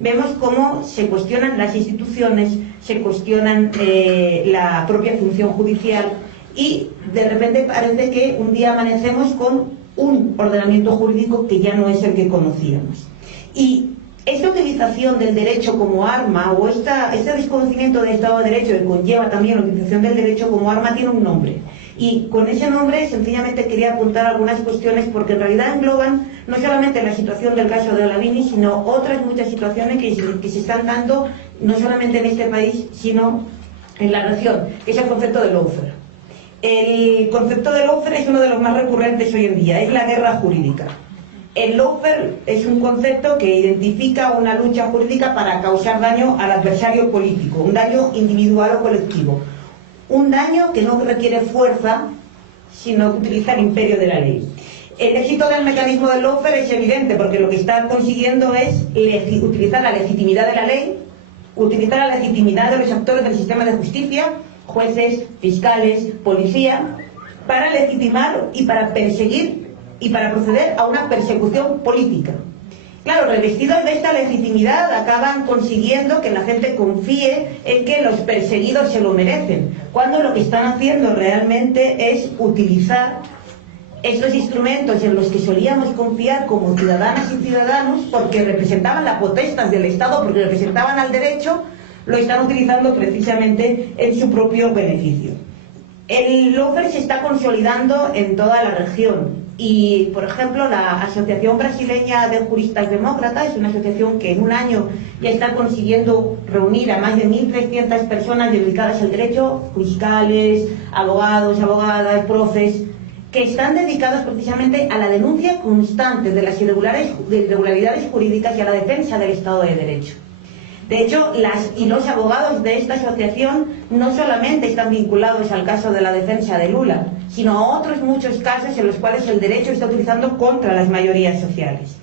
vemos cómo se cuestionan las instituciones, se cuestionan la propia función judicial y de repente parece que un día amanecemos con un ordenamiento jurídico que ya no es el que conocíamos. Y esta utilización del derecho como arma o este desconocimiento del Estado de Derecho que conlleva también la utilización del derecho como arma tiene un nombre. Y con ese nombre sencillamente quería apuntar algunas cuestiones porque en realidad engloban no solamente la situación del caso de Olavini, sino otras muchas situaciones que se están dando no solamente en este país, sino en la región, que es el concepto de lawfare. El concepto de lawfare es uno de los más recurrentes hoy en día, es la guerra jurídica. El lawfare es un concepto que identifica una lucha jurídica para causar daño al adversario político, un daño individual o colectivo. Un daño que no requiere fuerza, sino que utiliza el imperio de la ley. El éxito del mecanismo del lawfare es evidente, porque lo que está consiguiendo es utilizar la legitimidad de la ley, utilizar la legitimidad de los actores del sistema de justicia, jueces, fiscales, policía, para legitimar y para perseguir y para proceder a una persecución política. Claro, revestidos de esta legitimidad acaban consiguiendo que la gente confíe en que los perseguidos se lo merecen, cuando lo que están haciendo realmente es utilizar estos instrumentos en los que solíamos confiar como ciudadanas y ciudadanos porque representaban la potestad del Estado, porque representaban al derecho, lo están utilizando precisamente en su propio beneficio. El lawfare se está consolidando en toda la región. Y, por ejemplo, la Asociación Brasileña de Juristas Demócratas es una asociación que en un año ya está consiguiendo reunir a más de 1.300 personas dedicadas al derecho, fiscales, abogados, abogadas, profes, que están dedicados precisamente a la denuncia constante de las irregularidades jurídicas y a la defensa del Estado de Derecho. De hecho, los abogados de esta asociación no solamente están vinculados al caso de la defensa de Lula, sino a otros muchos casos en los cuales el derecho está utilizando contra las mayorías sociales.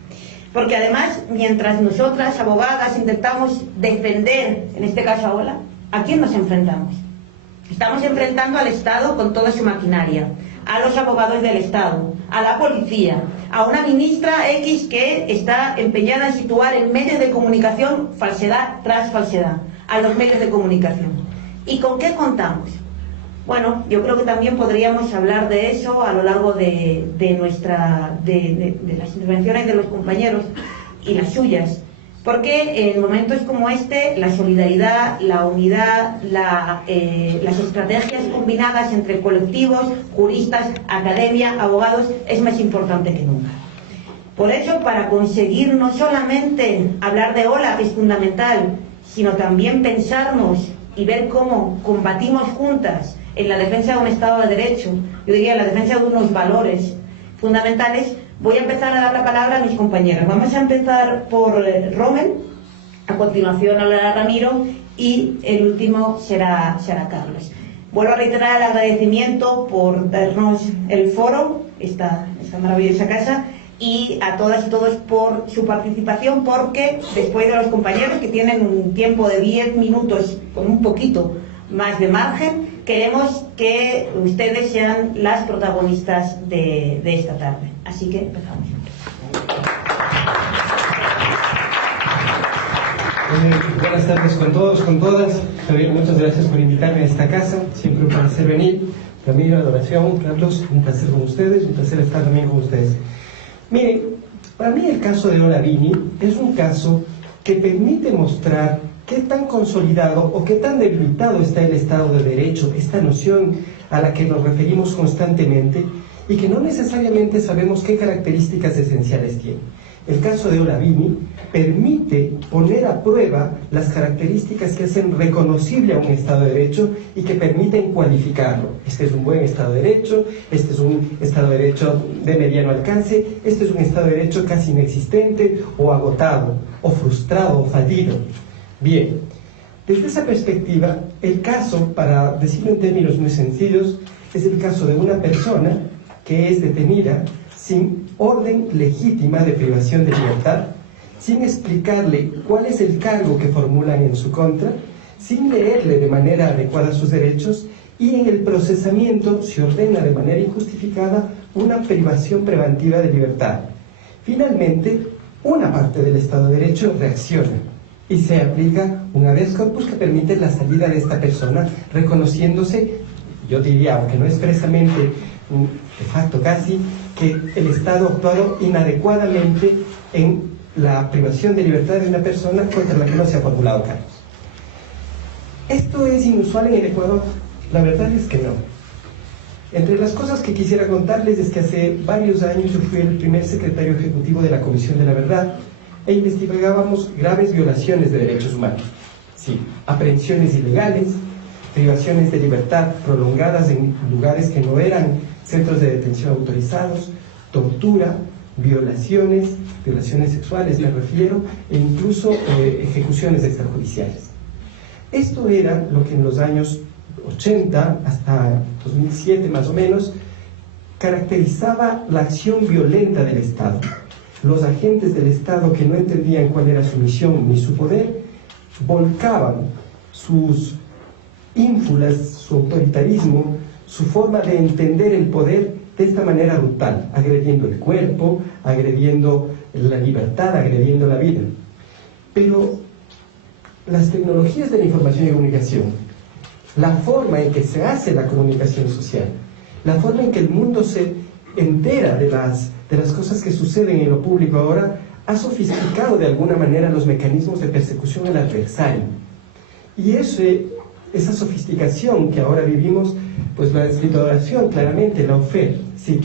Porque además, mientras nosotras, abogadas, intentamos defender, en este caso a Ola, ¿a quién nos enfrentamos? Estamos enfrentando al Estado con toda su maquinaria, a los abogados del Estado, a la policía, a una ministra X que está empeñada en situar en medios de comunicación falsedad tras falsedad, a los medios de comunicación. ¿Y con qué contamos? Bueno, yo creo que también podríamos hablar de eso a lo largo de las intervenciones de los compañeros y las suyas, porque en momentos como este la solidaridad, la unidad, las estrategias combinadas entre colectivos, juristas, academia, abogados es más importante que nunca. Por eso, para conseguir no solamente hablar de Ola, que es fundamental, sino también pensarnos y ver cómo combatimos juntas en la defensa de un Estado de Derecho, yo diría en la defensa de unos valores fundamentales, voy a empezar a dar la palabra a mis compañeros. Vamos a empezar por Rommel, a continuación hablará Ramiro y el último será Carlos. Vuelvo a reiterar el agradecimiento por darnos el foro, esta maravillosa casa, y a todas y todos por su participación, porque después de los compañeros que tienen un tiempo de 10 minutos con un poquito más de margen, queremos que ustedes sean las protagonistas de esta tarde. Así que empezamos. Buenas tardes con todos, con todas. Javier, muchas gracias por invitarme a esta casa. Siempre un placer venir. Ramiro, adoración, Carlos, un placer con ustedes, un placer estar también con ustedes. Miren, para mí el caso de Olavini es un caso que permite mostrar qué tan consolidado o qué tan debilitado está el Estado de Derecho, esta noción a la que nos referimos constantemente y que no necesariamente sabemos qué características esenciales tiene. El caso de Olavini permite poner a prueba las características que hacen reconocible a un Estado de Derecho y que permiten cualificarlo. Este es un buen Estado de Derecho, este es un Estado de Derecho de mediano alcance, este es un Estado de Derecho casi inexistente o agotado, o frustrado, o fallido. Bien, desde esa perspectiva, el caso, para decirlo en términos muy sencillos, es el caso de una persona que es detenida sin orden legítima de privación de libertad, sin explicarle cuál es el cargo que formulan en su contra, sin leerle de manera adecuada sus derechos, y en el procesamiento se ordena de manera injustificada una privación preventiva de libertad. Finalmente, una parte del Estado de Derecho reacciona y se aplica un habeas corpus que permite la salida de esta persona, reconociéndose, yo diría, aunque no expresamente, de facto casi, que el Estado ha actuado inadecuadamente en la privación de libertad de una persona contra la que no se ha formulado cargos. ¿Esto es inusual en el Ecuador? La verdad es que no. Entre las cosas que quisiera contarles es que hace varios años yo fui el primer secretario ejecutivo de la Comisión de la Verdad e investigábamos graves violaciones de derechos humanos. Sí, aprehensiones ilegales, privaciones de libertad prolongadas en lugares que no eran centros de detención autorizados, tortura, violaciones sexuales me refiero, e incluso ejecuciones extrajudiciales. Esto era lo que en los años 80 hasta 2007 más o menos caracterizaba la acción violenta del Estado. Los agentes del Estado, que no entendían cuál era su misión ni su poder, volcaban sus ínfulas, su autoritarismo, su forma de entender el poder de esta manera brutal, agrediendo el cuerpo, agrediendo la libertad, agrediendo la vida. Pero las tecnologías de la información y comunicación, la forma en que se hace la comunicación social, la forma en que el mundo se entera de las cosas que suceden en lo público ahora, ha sofisticado de alguna manera los mecanismos de persecución al adversario. Y esa sofisticación que ahora vivimos, pues la descriptoración claramente, la OFER, sí,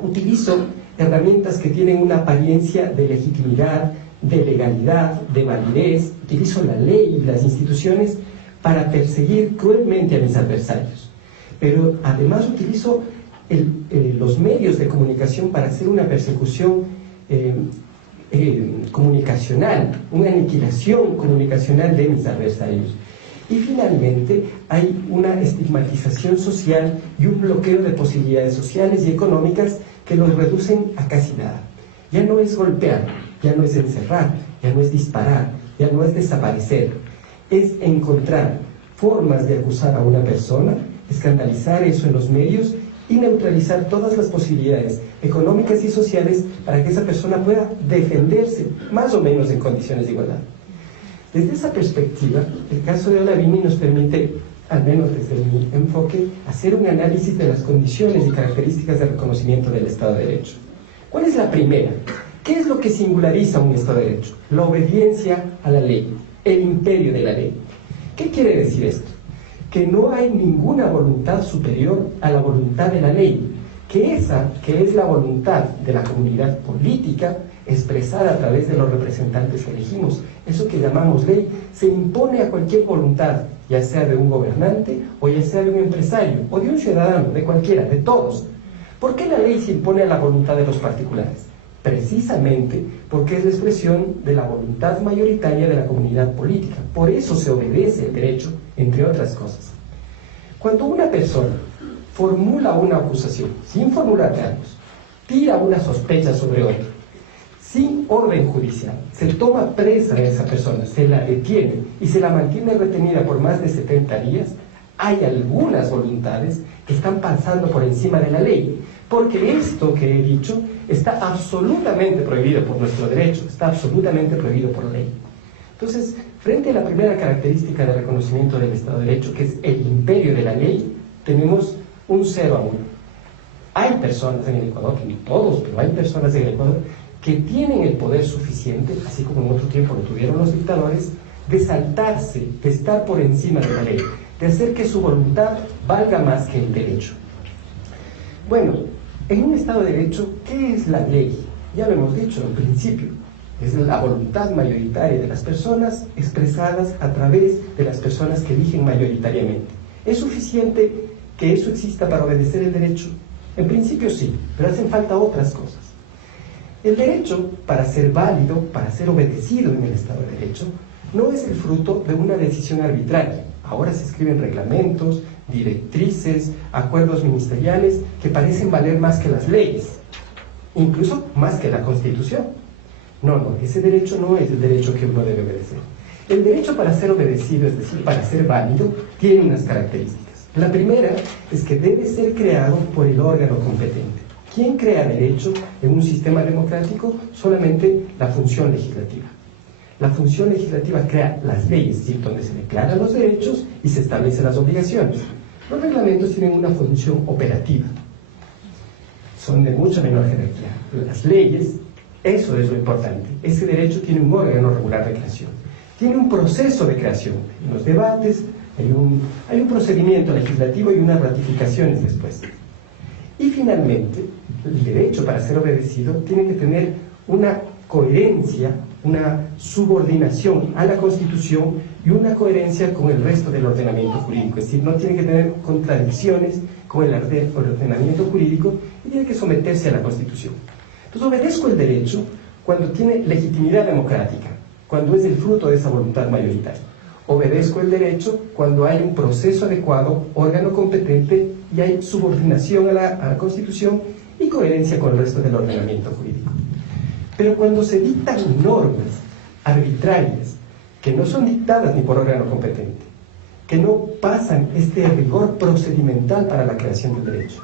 utilizo herramientas que tienen una apariencia de legitimidad, de legalidad, de validez, utilizo la ley y las instituciones para perseguir cruelmente a mis adversarios. Pero además utilizo los medios de comunicación para hacer una persecución comunicacional, una aniquilación comunicacional de mis adversarios. Y finalmente hay una estigmatización social y un bloqueo de posibilidades sociales y económicas que los reducen a casi nada. Ya no es golpear, ya no es encerrar, ya no es disparar, ya no es desaparecer. Es encontrar formas de acusar a una persona, escandalizar eso en los medios y neutralizar todas las posibilidades económicas y sociales para que esa persona pueda defenderse más o menos en condiciones de igualdad. Desde esa perspectiva, el caso de Olavini nos permite, al menos desde mi enfoque, hacer un análisis de las condiciones y características de reconocimiento del Estado de Derecho. ¿Cuál es la primera? ¿Qué es lo que singulariza un Estado de Derecho? La obediencia a la ley, el imperio de la ley. ¿Qué quiere decir esto? Que no hay ninguna voluntad superior a la voluntad de la ley, que esa, que es la voluntad de la comunidad política, expresada a través de los representantes que elegimos, eso que llamamos ley, se impone a cualquier voluntad, ya sea de un gobernante, o ya sea de un empresario, o de un ciudadano, de cualquiera, de todos. ¿Por qué la ley se impone a la voluntad de los particulares? Precisamente porque es la expresión de la voluntad mayoritaria de la comunidad política. Por eso se obedece el derecho, entre otras cosas. Cuando una persona formula una acusación, sin formular cargos, tira una sospecha sobre otro, sin orden judicial, se toma presa a esa persona, se la detiene y se la mantiene retenida por más de 70 días, hay algunas voluntades que están pasando por encima de la ley, porque esto que he dicho está absolutamente prohibido por nuestro derecho, está absolutamente prohibido por ley. Entonces, frente a la primera característica de reconocimiento del Estado de Derecho, que es el imperio de la ley, tenemos un 0 a 1. Hay personas en el Ecuador, que no todos, pero hay personas en el Ecuador que tienen el poder suficiente, así como en otro tiempo lo tuvieron los dictadores, de saltarse, de estar por encima de la ley, de hacer que su voluntad valga más que el derecho. Bueno, en un Estado de Derecho, ¿qué es la ley? Ya lo hemos dicho en principio, es la voluntad mayoritaria de las personas expresadas a través de las personas que eligen mayoritariamente. ¿Es suficiente que eso exista para obedecer el derecho? En principio sí, pero hacen falta otras cosas. El derecho, para ser válido, para ser obedecido en el Estado de Derecho, no es el fruto de una decisión arbitraria. Ahora se escriben reglamentos, directrices, acuerdos ministeriales que parecen valer más que las leyes, incluso más que la Constitución. No, ese derecho no es el derecho que uno debe obedecer. El derecho, para ser obedecido, es decir, para ser válido, tiene unas características. La primera es que debe ser creado por el órgano competente. ¿Quién crea derecho en un sistema democrático? Solamente la función legislativa. La función legislativa crea las leyes, ¿sí?, donde se declaran los derechos y se establecen las obligaciones. Los reglamentos tienen una función operativa, son de mucha menor jerarquía. Las leyes, eso es lo importante. Ese derecho tiene un órgano regular de creación, tiene un proceso de creación, en los debates hay un procedimiento legislativo y unas ratificaciones después. Y finalmente, el derecho, para ser obedecido, tiene que tener una coherencia, una subordinación a la Constitución y una coherencia con el resto del ordenamiento jurídico. Es decir, no tiene que tener contradicciones con el ordenamiento jurídico y tiene que someterse a la Constitución. Entonces, obedezco el derecho cuando tiene legitimidad democrática, cuando es el fruto de esa voluntad mayoritaria. Obedezco el derecho cuando hay un proceso adecuado, órgano competente y hay subordinación a la Constitución y coherencia con el resto del ordenamiento jurídico. Pero cuando se dictan normas arbitrarias que no son dictadas ni por órgano competente, que no pasan este rigor procedimental para la creación del derecho,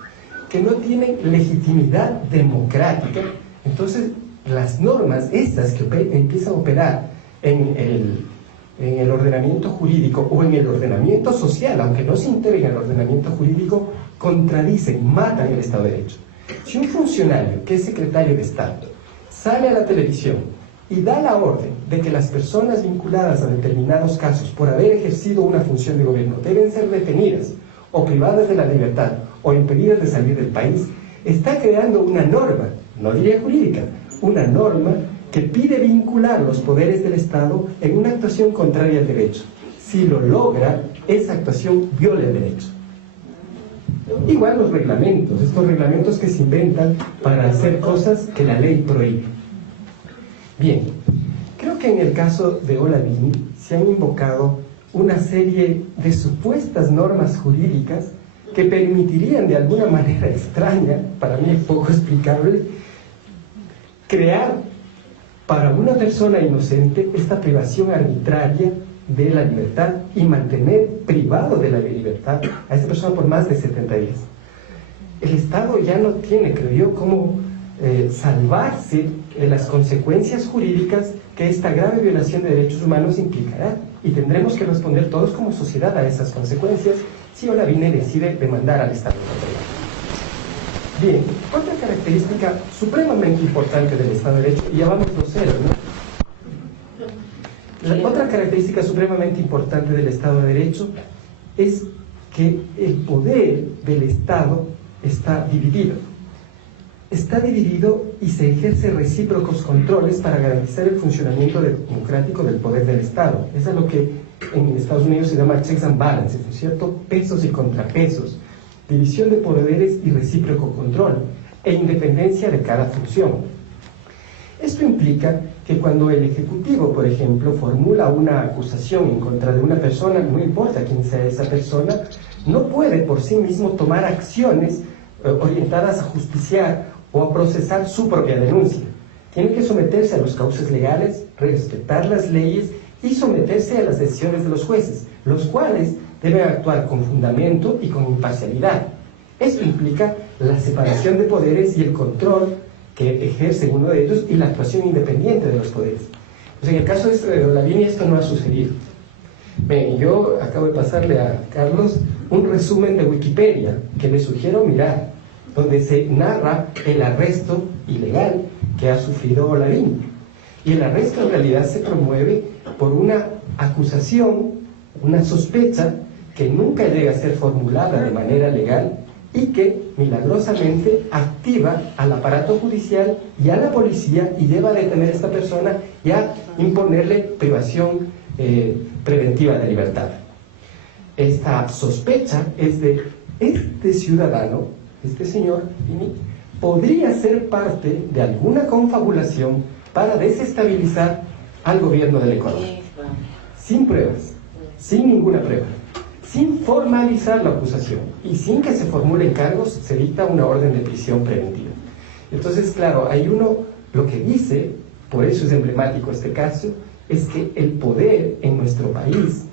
que no tienen legitimidad democrática, entonces las normas estas que empiezan a operar en el ordenamiento jurídico o en el ordenamiento social, aunque no se integren al ordenamiento jurídico, contradicen, matan el Estado de Derecho. Si un funcionario que es secretario de Estado sale a la televisión y da la orden de que las personas vinculadas a determinados casos por haber ejercido una función de gobierno deben ser detenidas o privadas de la libertad o impedidas de salir del país, está creando una norma, no diría jurídica, una norma que pide vincular los poderes del Estado en una actuación contraria al derecho. Si lo logra, esa actuación viola el derecho. Igual los reglamentos, estos reglamentos que se inventan para hacer cosas que la ley prohíbe. Bien, creo que en el caso de Olavini se han invocado una serie de supuestas normas jurídicas que permitirían de alguna manera extraña, para mí poco explicable, crear para una persona inocente esta privación arbitraria de la libertad y mantener privado de la libertad a esta persona por más de 70 días. El Estado ya no tiene, creo yo, cómo salvarse de las consecuencias jurídicas que esta grave violación de derechos humanos implicará, y tendremos que responder todos como sociedad a esas consecuencias si Olavini decide demandar al Estado. Bien, otra característica supremamente importante del Estado de Derecho, y ya vamos grosero, ¿no? La otra característica supremamente importante del Estado de Derecho es que el poder del Estado está dividido. Está dividido y se ejerce recíprocos controles para garantizar el funcionamiento democrático del poder del Estado. Eso es lo que en Estados Unidos se llama checks and balances, ¿no es cierto? Pesos y contrapesos, división de poderes y recíproco control, e independencia de cada función. Esto implica que cuando el Ejecutivo, por ejemplo, formula una acusación en contra de una persona, no importa quién sea esa persona, no puede por sí mismo tomar acciones orientadas a justiciar o a procesar su propia denuncia. Tiene que someterse a los cauces legales, respetar las leyes y someterse a las decisiones de los jueces, los cuales deben actuar con fundamento y con imparcialidad. Esto implica la separación de poderes y el control que ejerce uno de ellos y la actuación independiente de los poderes. Pues en el caso de Olavini esto no ha sucedido. Bien, yo acabo de pasarle a Carlos un resumen de Wikipedia que le sugiero mirar, donde se narra el arresto ilegal que ha sufrido Olavini. Y el arresto en realidad se promueve por una acusación, una sospecha que nunca llega a ser formulada de manera legal y que milagrosamente activa al aparato judicial y a la policía y lleva a detener a esta persona y a imponerle privación preventiva de libertad. Esta sospecha es de este ciudadano, este señor Vini, podría ser parte de alguna confabulación para desestabilizar al gobierno del Ecuador, sin pruebas, sin ninguna prueba, sin formalizar la acusación y sin que se formulen cargos, se dicta una orden de prisión preventiva. Entonces, claro, hay uno, lo que dice, por eso es emblemático este caso, es que el poder en nuestro país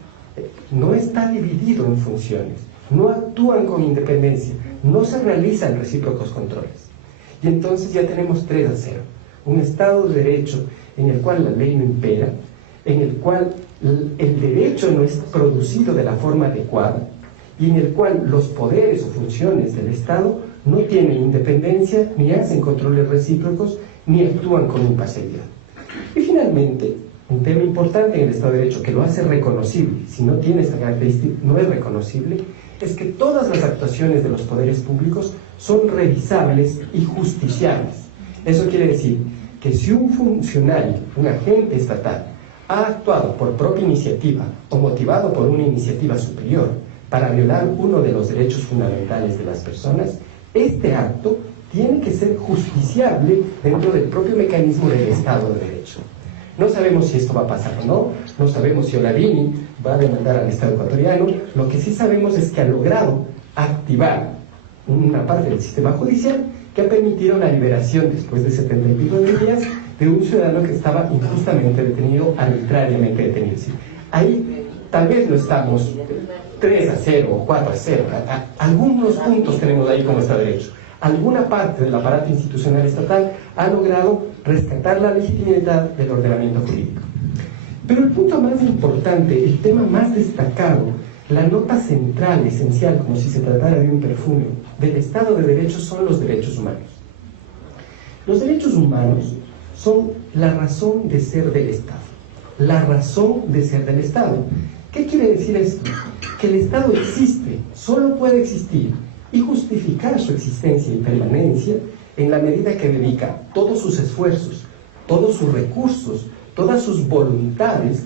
no está dividido en funciones, no actúan con independencia, no se realizan recíprocos controles. Y entonces ya tenemos 3-0. Un Estado de Derecho en el cual la ley no impera, en el cual el derecho no es producido de la forma adecuada y en el cual los poderes o funciones del Estado no tienen independencia, ni hacen controles recíprocos, ni actúan con imparcialidad. Y finalmente, un tema importante en el Estado de Derecho que lo hace reconocible, si no tiene esta característica, no es reconocible, es que todas las actuaciones de los poderes públicos son revisables y justiciables. Eso quiere decir que si un funcionario, un agente estatal, ha actuado por propia iniciativa o motivado por una iniciativa superior para violar uno de los derechos fundamentales de las personas, este acto tiene que ser justiciable dentro del propio mecanismo del Estado de Derecho. No sabemos si esto va a pasar o no, no sabemos si Olavini va a demandar al Estado ecuatoriano, lo que sí sabemos es que ha logrado activar una parte del sistema judicial que ha permitido la liberación después de 70 y pico de días de un ciudadano que estaba injustamente detenido, arbitrariamente detenido. Ahí tal vez no estamos 3-0 o 4-0, algunos puntos tenemos ahí como Estado de Derecho. Alguna parte del aparato institucional estatal ha logrado rescatar la legitimidad del ordenamiento jurídico. Pero el punto más importante, el tema más destacado, la nota central, esencial, como si se tratara de un perfume, del Estado de Derecho son los derechos humanos. Los derechos humanos son la razón de ser del Estado. La razón de ser del Estado. ¿Qué quiere decir esto? Que el Estado existe, solo puede existir y justificar su existencia y permanencia en la medida que dedica todos sus esfuerzos, todos sus recursos, todas sus voluntades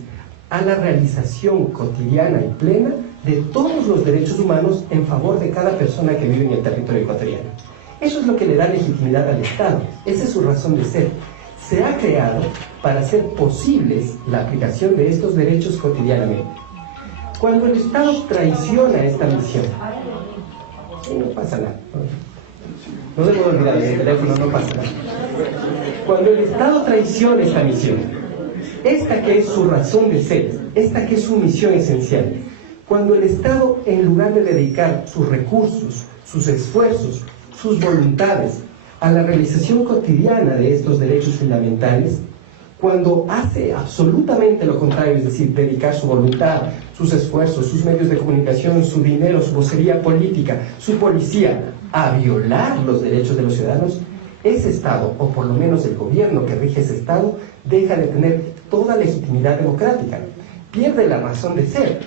a la realización cotidiana y plena de todos los derechos humanos en favor de cada persona que vive en el territorio ecuatoriano. Eso es lo que le da legitimidad al Estado, esa es su razón de ser. Se ha creado para hacer posibles la aplicación de estos derechos cotidianamente. Cuando el Estado traiciona esta misión, no pasa nada. No debo olvidar el teléfono, no pasa nada. Cuando el Estado traiciona esta misión, esta que es su razón de ser, esta que es su misión esencial, cuando el Estado, en lugar de dedicar sus recursos, sus esfuerzos, sus voluntades a la realización cotidiana de estos derechos fundamentales, cuando hace absolutamente lo contrario, es decir, dedicar su voluntad, sus esfuerzos, sus medios de comunicación, su dinero, su vocería política, su policía, a violar los derechos de los ciudadanos, ese Estado, o por lo menos el gobierno que rige ese Estado, deja de tener toda legitimidad democrática, pierde la razón de ser.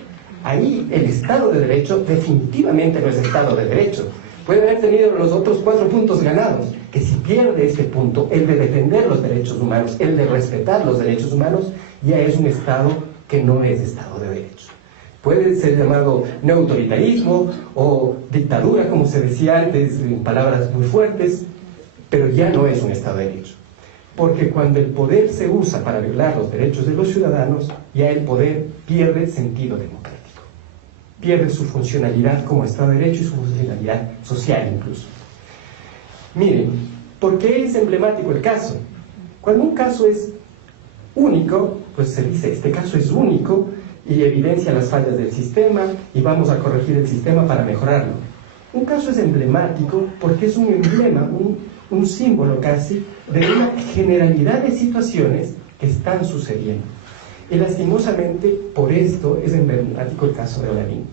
Ahí el Estado de Derecho definitivamente no es Estado de Derecho. Puede haber tenido los otros 4 puntos ganados, que si pierde este punto, el de defender los derechos humanos, el de respetar los derechos humanos, ya es un Estado que no es Estado de Derecho. Puede ser llamado neoautoritarismo o dictadura, como se decía antes, en palabras muy fuertes, pero ya no es un Estado de Derecho. Porque cuando el poder se usa para violar los derechos de los ciudadanos, ya el poder pierde sentido democrático. Pierde su funcionalidad como Estado de Derecho y su funcionalidad social incluso. Miren, ¿por qué es emblemático el caso? Cuando un caso es único, pues se dice, este caso es único y evidencia las fallas del sistema y vamos a corregir el sistema para mejorarlo. Un caso es emblemático porque es un emblema, un símbolo casi, de una generalidad de situaciones que están sucediendo. Y lastimosamente, por esto es emblemático el caso de Olavini.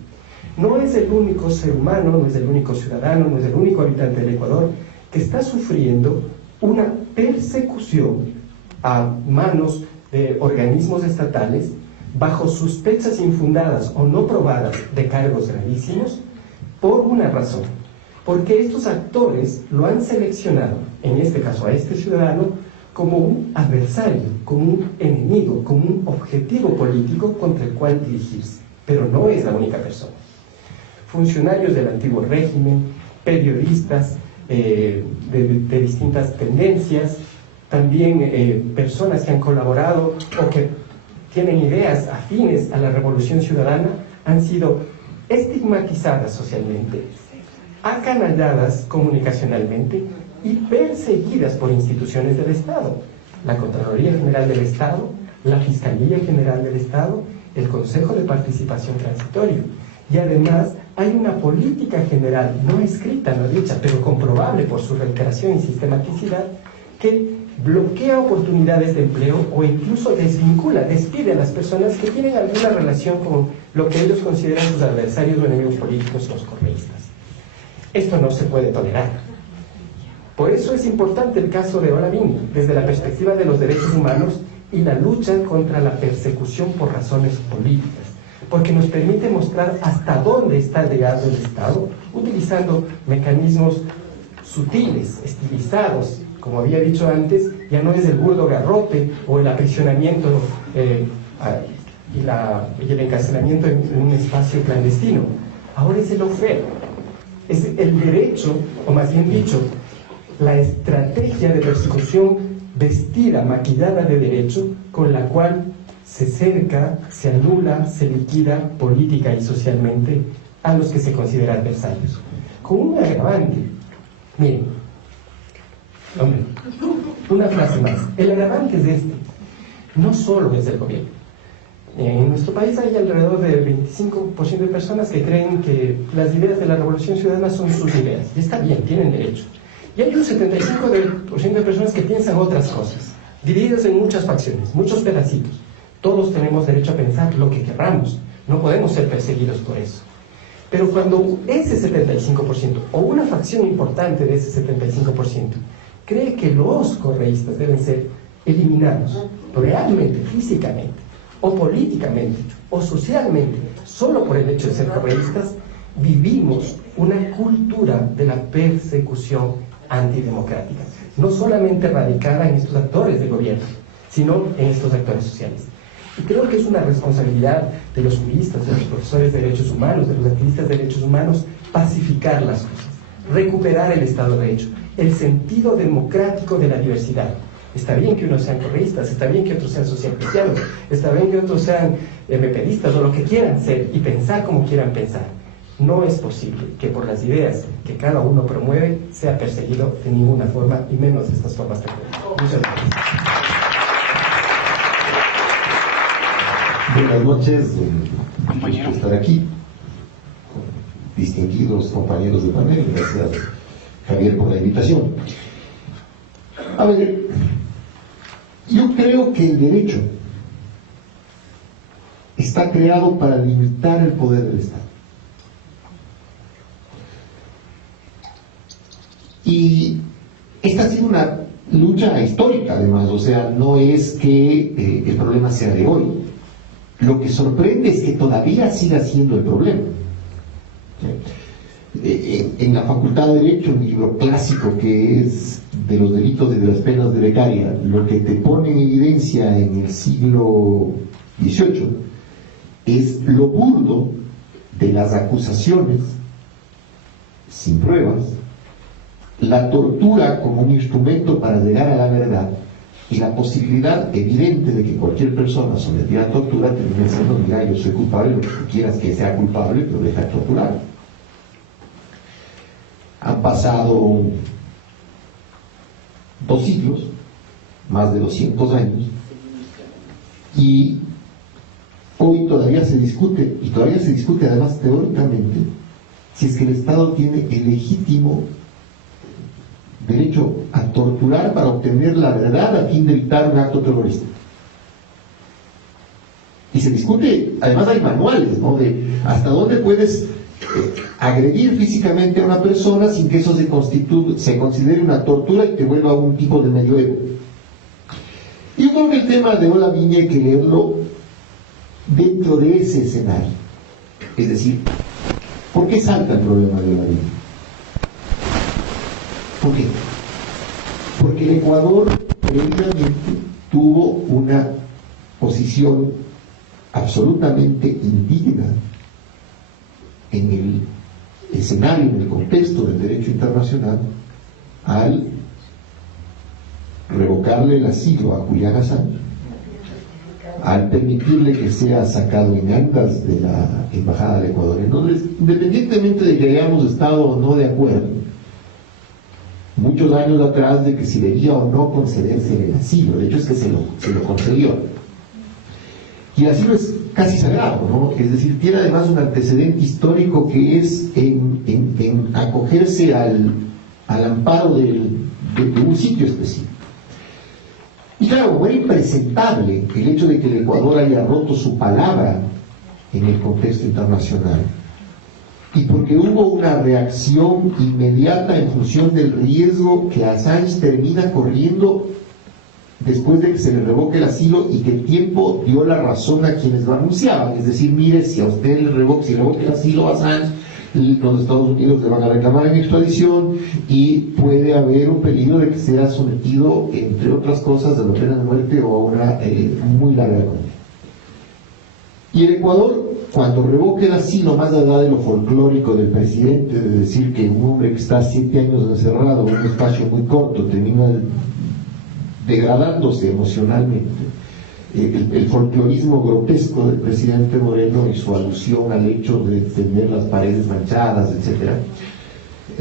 No es el único ser humano, no es el único ciudadano, no es el único habitante del Ecuador que está sufriendo una persecución a manos de organismos estatales bajo sospechas infundadas o no probadas de cargos gravísimos por una razón. Porque estos actores lo han seleccionado, en este caso a este ciudadano, como un adversario, como un enemigo, como un objetivo político contra el cual dirigirse. Pero no es la única persona. Funcionarios del antiguo régimen, periodistas de distintas tendencias, también personas que han colaborado o que tienen ideas afines a la revolución ciudadana, han sido estigmatizadas socialmente, acanalladas comunicacionalmente y perseguidas por instituciones del Estado, la Contraloría General del Estado, la Fiscalía General del Estado, el Consejo de Participación Transitorio. Y además hay una política general, no escrita, no dicha, pero comprobable por su reiteración y sistematicidad, que bloquea oportunidades de empleo o incluso desvincula, despide a las personas que tienen alguna relación con lo que ellos consideran sus adversarios o enemigos políticos, los correístas. Esto no se puede tolerar. Por eso es importante el caso de Olavini, desde la perspectiva de los derechos humanos y la lucha contra la persecución por razones políticas, porque nos permite mostrar hasta dónde está llegando el Estado, utilizando mecanismos sutiles, estilizados. Como había dicho antes, ya no es el burdo garrote o el aprisionamiento y el encarcelamiento en un espacio clandestino. Ahora es el lawfare, es el derecho, o más bien dicho, la estrategia de persecución vestida, maquillada de derecho, con la cual se cerca, se anula, se liquida política y socialmente a los que se consideran adversarios. Con un agravante. Miren, hombre, una frase más. El agravante es este. No solo es del gobierno. En nuestro país hay alrededor del 25% de personas que creen que las ideas de la Revolución Ciudadana son sus ideas. Y está bien, tienen derecho. Y hay un 75% de personas que piensan otras cosas, divididas en muchas facciones, muchos pedacitos. Todos tenemos derecho a pensar lo que queramos. No podemos ser perseguidos por eso. Pero cuando ese 75% o una facción importante de ese 75% cree que los correístas deben ser eliminados realmente, físicamente, o políticamente, o socialmente, solo por el hecho de ser correístas, vivimos una cultura de la persecución antidemocrática, no solamente radicada en estos actores del gobierno, sino en estos actores sociales. Y creo que es una responsabilidad de los juristas, de los profesores de derechos humanos, de los activistas de derechos humanos, pacificar las cosas, recuperar el Estado de Derecho, el sentido democrático de la diversidad. Está bien que unos sean correístas, está bien que otros sean socialcristianos, está bien que otros sean mepedistas o lo que quieran ser y pensar como quieran pensar. No es posible que por las ideas que cada uno promueve sea perseguido de ninguna forma, y menos de estas formas de poder. Muchas gracias. Buenas noches, un gusto estar aquí con distinguidos compañeros de panel. Gracias, Javier, por la invitación. A ver, yo creo que el derecho está creado para limitar el poder del Estado. Y esta ha sido una lucha histórica, además, o sea, no es que el problema sea de hoy. Lo que sorprende es que todavía siga siendo el problema. En la Facultad de Derecho, un libro clásico que es de los delitos y de las penas de Beccaria, lo que te pone en evidencia en el siglo XVIII es lo burdo de las acusaciones sin pruebas, la tortura como un instrumento para llegar a la verdad y la posibilidad evidente de que cualquier persona sometida a tortura termine diciendo: mira, yo soy culpable, lo que tú quieras que sea culpable, pero deja de torturar. Han pasado 2 siglos, más de 200 años, y hoy todavía se discute, y todavía se discute además teóricamente, si es que el Estado tiene el legítimo derecho a torturar para obtener la verdad a fin de evitar un acto terrorista. Y se discute, además hay manuales, ¿no?, de hasta dónde puedes agredir físicamente a una persona sin que eso se considere una tortura y te vuelva un tipo de medioevo. Y yo creo que el tema de Olavini hay que leerlo dentro de ese escenario. Es decir, ¿por qué salta el problema de Olavini? ¿Por qué? Porque el Ecuador previamente tuvo una posición absolutamente indigna en el escenario, en el contexto del derecho internacional, al revocarle el asilo a Julián Assange, al permitirle que sea sacado en andas de la Embajada del Ecuador. Entonces, independientemente de que hayamos estado o no de acuerdo, muchos años atrás, de que si debía o no concederse el asilo, de hecho es que se lo concedió. Y el asilo es casi sagrado, ¿no? Es decir, tiene además un antecedente histórico que es en acogerse al amparo de un sitio específico. Y claro, era impresentable el hecho de que el Ecuador haya roto su palabra en el contexto internacional. Y porque hubo una reacción inmediata en función del riesgo que Assange termina corriendo después de que se le revoque el asilo, y que el tiempo dio la razón a quienes lo anunciaban. Es decir, mire, si a usted le revoque el asilo a Assange, los Estados Unidos le van a reclamar en extradición y puede haber un peligro de que sea sometido, entre otras cosas, a la pena de muerte o a una muy larga condena. Y el Ecuador, cuando revoque el asilo, más allá de lo folclórico del presidente, de decir que un hombre que está 7 años encerrado en un espacio muy corto termina degradándose emocionalmente, el folclorismo grotesco del presidente Moreno y su alusión al hecho de tener las paredes manchadas, etc.,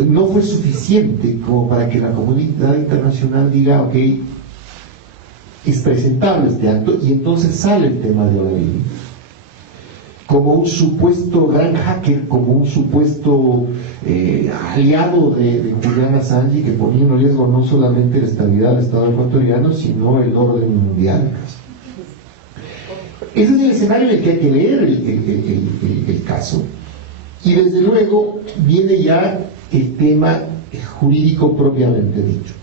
no fue suficiente como para que la comunidad internacional diga, ok, es presentable este acto, y entonces sale el tema de Olavide como un supuesto gran hacker, como un supuesto aliado de Julian Assange, que ponía en riesgo no solamente la estabilidad del Estado ecuatoriano, sino el orden mundial. Ese es el escenario en el que hay que leer el caso. Y desde luego viene ya el tema jurídico propiamente dicho,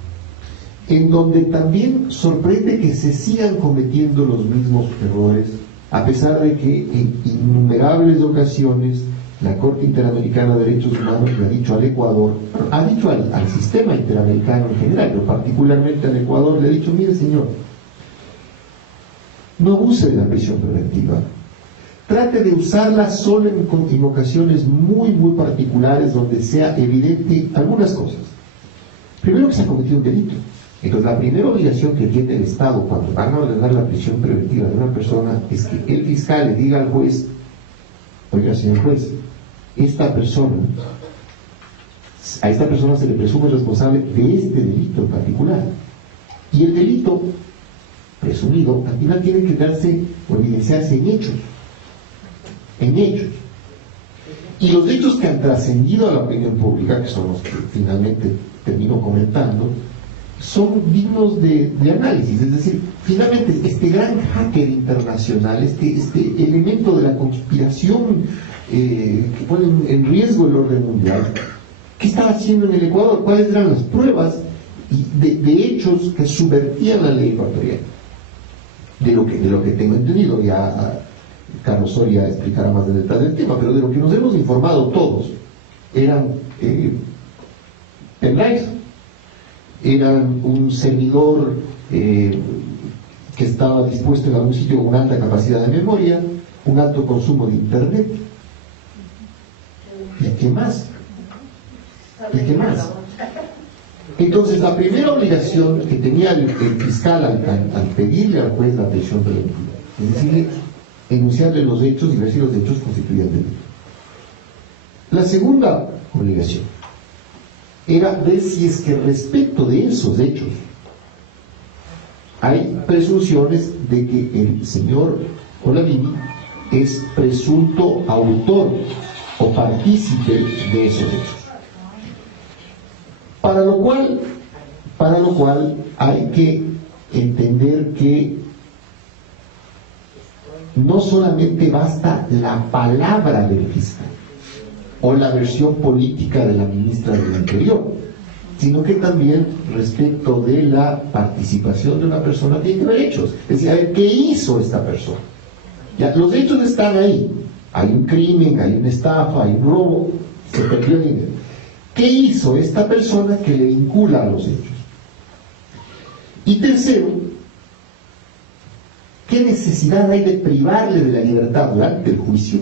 en donde también sorprende que se sigan cometiendo los mismos errores, a pesar de que en innumerables ocasiones la Corte Interamericana de Derechos Humanos le ha dicho al Ecuador, ha dicho al sistema interamericano en general, pero particularmente al Ecuador, le ha dicho, mire señor, no use la prisión preventiva, trate de usarla solo en ocasiones muy, muy particulares donde sea evidente algunas cosas. Primero, que se ha cometido un delito. Entonces, la primera obligación que tiene el Estado cuando van a ordenar la prisión preventiva de una persona es que el fiscal le diga al juez, oiga señor juez, a esta persona se le presume responsable de este delito en particular. Y el delito presumido al final tiene que darse o evidenciarse en hechos. En hechos. Y los hechos que han trascendido a la opinión pública, que son los que finalmente termino comentando, son dignos de análisis. Es decir, finalmente este gran hacker internacional, este elemento de la conspiración que pone en riesgo el orden mundial, ¿qué estaba haciendo en el Ecuador? ¿Cuáles eran las pruebas de hechos que subvertían la ley ecuatoriana? De lo que tengo entendido, ya Carlos Soria explicará más de detalle el tema, pero de lo que nos hemos informado todos, eran pendrives, eran un servidor que estaba dispuesto en algún sitio con una alta capacidad de memoria, un alto consumo de internet. ¿Y qué más? ¿Y qué más? Entonces, la primera obligación que tenía el fiscal al pedirle al juez la prisión preventiva, es decir, enunciarle los hechos y ver si los hechos constituían delito. La segunda obligación era ver si es que respecto de esos hechos hay presunciones de que el señor Olavide es presunto autor o partícipe de esos hechos. Para lo cual hay que entender que no solamente basta la palabra del fiscal o la versión política de la ministra del Interior, sino que también respecto de la participación de una persona tiene que haber hechos. Es decir, a ver, ¿qué hizo esta persona? Ya, los hechos están ahí. Hay un crimen, hay una estafa, hay un robo, se perdió dinero. ¿Qué hizo esta persona que le vincula a los hechos? Y tercero, ¿qué necesidad hay de privarle de la libertad durante el juicio?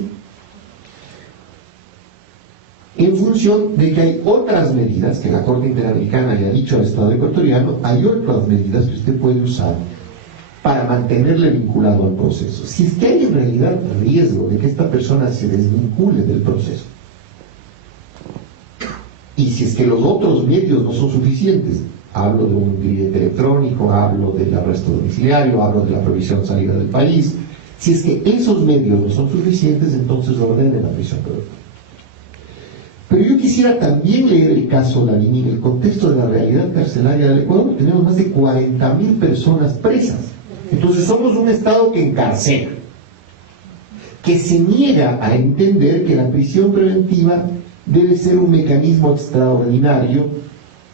En función de que hay otras medidas que la Corte Interamericana le ha dicho al Estado ecuatoriano, hay otras medidas que usted puede usar para mantenerle vinculado al proceso. Si es que hay en realidad riesgo de que esta persona se desvincule del proceso, y si es que los otros medios no son suficientes, hablo de un cliente electrónico, hablo del arresto domiciliario, hablo de la prohibición de salida del país, si es que esos medios no son suficientes, entonces ordenen la prisión preventiva. Pero yo quisiera también leer el caso Lavín en el contexto de la realidad carcelaria del Ecuador. Tenemos más de 40.000 personas presas. Entonces somos un Estado que encarcela, que se niega a entender que la prisión preventiva debe ser un mecanismo extraordinario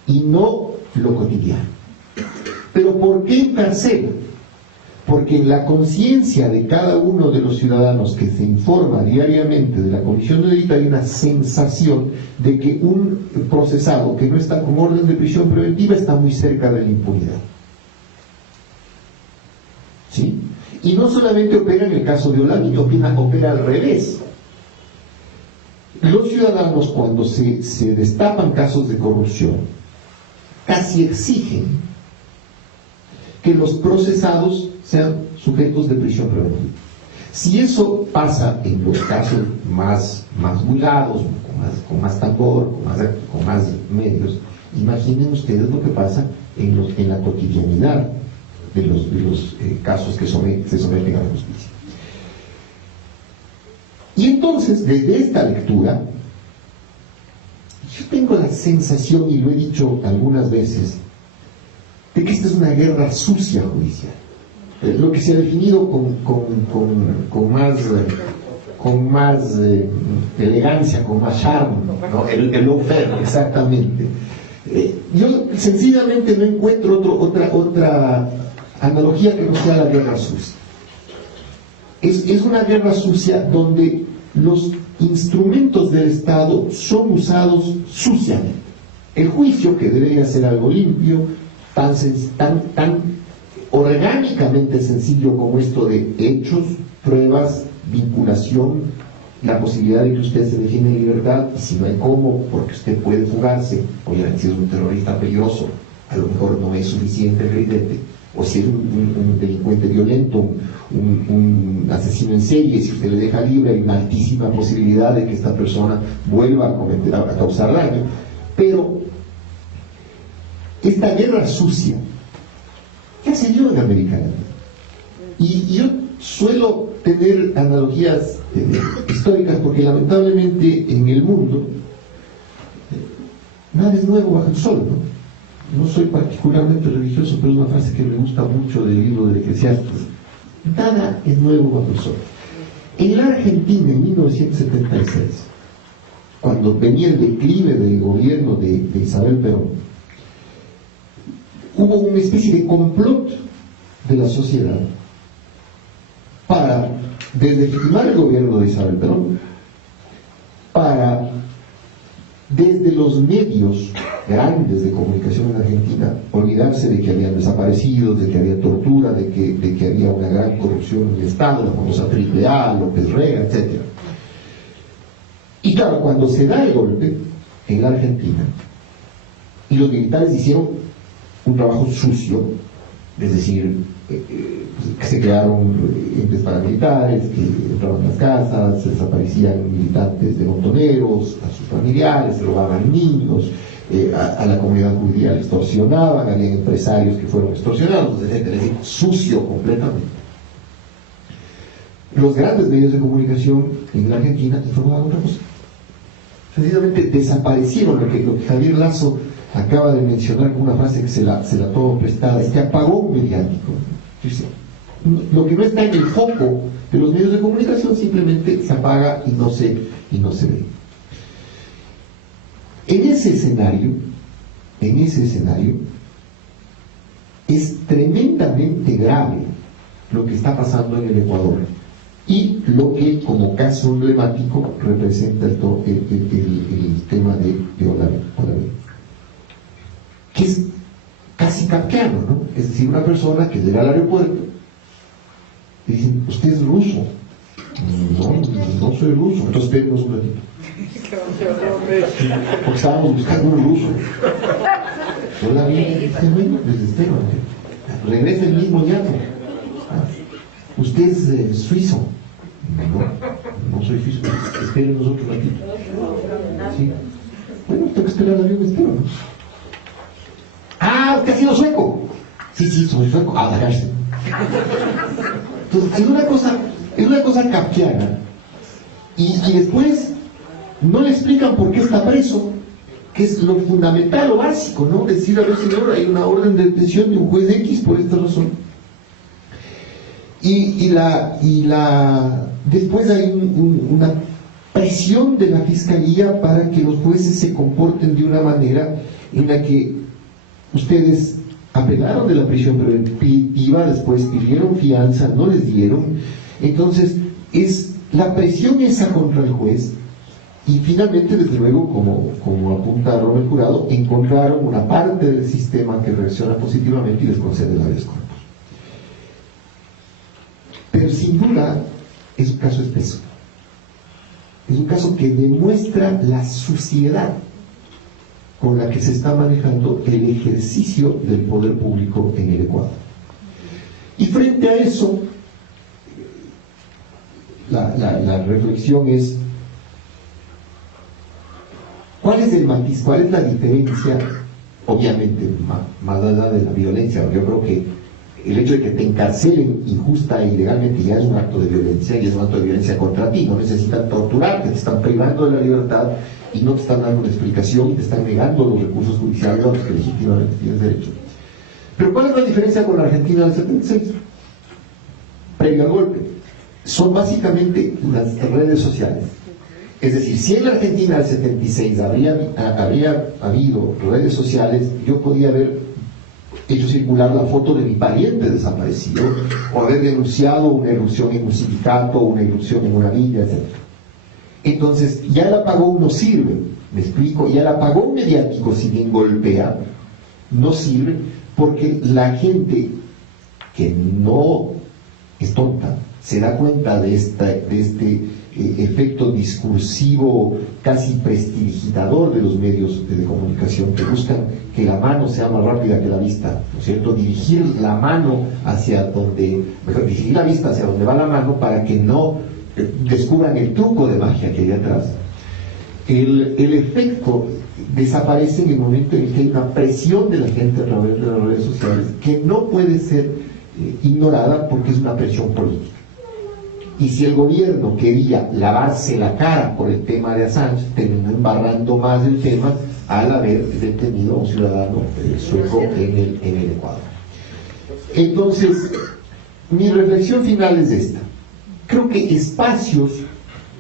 y no lo cotidiano. ¿Pero por qué encarcela? Porque en la conciencia de cada uno de los ciudadanos que se informa diariamente de la comisión de delito hay una sensación de que un procesado que no está con orden de prisión preventiva está muy cerca de la impunidad. ¿Sí? Y no solamente opera en el caso de Olavi, opera al revés. Los ciudadanos, cuando se destapan casos de corrupción, casi exigen que los procesados sean sujetos de prisión preventiva. Si eso pasa en los casos más vulgados, con más tambor, con más medios, imaginen ustedes lo que pasa en la cotidianidad de los casos que se someten a la justicia. Y entonces, desde esta lectura, yo tengo la sensación, y lo he dicho algunas veces, de que esta es una guerra sucia judicial. Lo que se ha definido con más elegancia, con más charme, ¿no? El lawfare, exactamente. Yo sencillamente no encuentro otra analogía que no sea la guerra sucia. Es una guerra sucia donde los instrumentos del Estado son usados suciamente. El juicio, que debería ser algo limpio, tan orgánicamente sencillo como esto de hechos, pruebas, vinculación, la posibilidad de que usted se defienda en libertad, y si no hay cómo, porque usted puede fugarse, obviamente si es un terrorista peligroso, a lo mejor no es suficiente el reidete, o si es un delincuente violento, un asesino en serie, si usted le deja libre hay una altísima posibilidad de que esta persona vuelva a causar daño. Pero esta guerra sucia ya se dio en América Latina. Y yo suelo tener analogías históricas porque lamentablemente en el mundo nada es nuevo bajo el sol, ¿no? No soy particularmente religioso, pero es una frase que me gusta mucho del libro de Eclesiastes. Nada es nuevo bajo el sol. En la Argentina, en 1976, cuando venía el declive del gobierno de Isabel Perón, hubo una especie de complot de la sociedad para deslegitimar el gobierno de Isabel Perón, para desde los medios grandes de comunicación en Argentina olvidarse de que habían desaparecidos, de que había tortura, de que había una gran corrupción en el Estado, la famosa AAA, López Rega, etc. Y claro, cuando se da el golpe en la Argentina y los militares hicieron un trabajo sucio, es decir, que se crearon entes paramilitares, que entraban a las casas, se desaparecían militantes de montoneros, a sus familiares, se robaban niños, a la comunidad judía la extorsionaban, había empresarios que fueron extorsionados, etc. Es decir, sucio completamente. Los grandes medios de comunicación en la Argentina informaban otra cosa. Sencillamente desaparecieron lo que Javier Lasso acaba de mencionar con una frase que se la tomo prestada, este apagón mediático. Lo que no está en el foco de los medios de comunicación simplemente se apaga y no se ve. En ese escenario es tremendamente grave lo que está pasando en el Ecuador y lo que como caso emblemático representa el tema de Olavi, que es casi kafkiano, ¿no? Es decir, una persona que llega al aeropuerto y dicen, ¿usted es ruso? No soy ruso. Entonces espérenos un ratito. Porque estábamos buscando un ruso. Olavi dice, bueno, les espero. Regresa el mismo llanto. ¿Usted es suizo? No soy suizo. Espérenos otro ratito. ¿Sí? Bueno, tengo que esperar al avión, espero, ¿no? Ah, usted ha sido sueco. Sí, soy sueco. A la cárcel. Entonces, es una cosa kafkiana. Y después no le explican por qué está preso, que es lo fundamental, lo básico, ¿no? Decir, a ver, señor, hay una orden de detención de un juez X por esta razón. Después hay una presión de la Fiscalía para que los jueces se comporten de una manera en la que ustedes apelaron de la prisión preventiva, después pidieron fianza, no les dieron. Entonces, es la presión esa contra el juez. Y finalmente, desde luego, como apunta Robert Jurado, encontraron una parte del sistema que reacciona positivamente y les concede el habeas corpus. Pero sin duda es un caso espeso. Es un caso que demuestra la suciedad con la que se está manejando el ejercicio del poder público en el Ecuador. Y frente a eso, la reflexión es: ¿cuál es el matiz? ¿Cuál es la diferencia? Obviamente, más allá de la violencia, yo creo que el hecho de que te encarcelen injusta e ilegalmente ya es un acto de violencia, y es un acto de violencia contra ti. No necesitan torturarte, te están privando de la libertad y no te están dando una explicación y te están negando los recursos judiciales a los que legítimamente tienes derecho. Pero ¿cuál es la diferencia con la Argentina del 76? Previo al golpe. Son básicamente las redes sociales. Es decir, si en la Argentina del 76 habría habido redes sociales, yo podía haber hecho circular la foto de mi pariente desaparecido, o haber denunciado una irrupción en un sindicato, una irrupción en una villa, etc. Entonces, ya el apagón no sirve, me explico, ya el apagón mediático, si bien golpea, no sirve, porque la gente que no es tonta se da cuenta de este efecto discursivo casi prestidigitador de los medios de comunicación, que buscan que la mano sea más rápida que la vista, ¿no es cierto? Dirigir la vista hacia donde va la mano para que no descubran el truco de magia que hay atrás. El efecto desaparece en el momento en el que hay una presión de la gente a través de las redes sociales que no puede ser ignorada, porque es una presión política. Y si el gobierno quería lavarse la cara por el tema de Assange, terminó embarrando más el tema al haber detenido a un ciudadano sueco en el Ecuador. Entonces, mi reflexión final es esta. Creo que espacios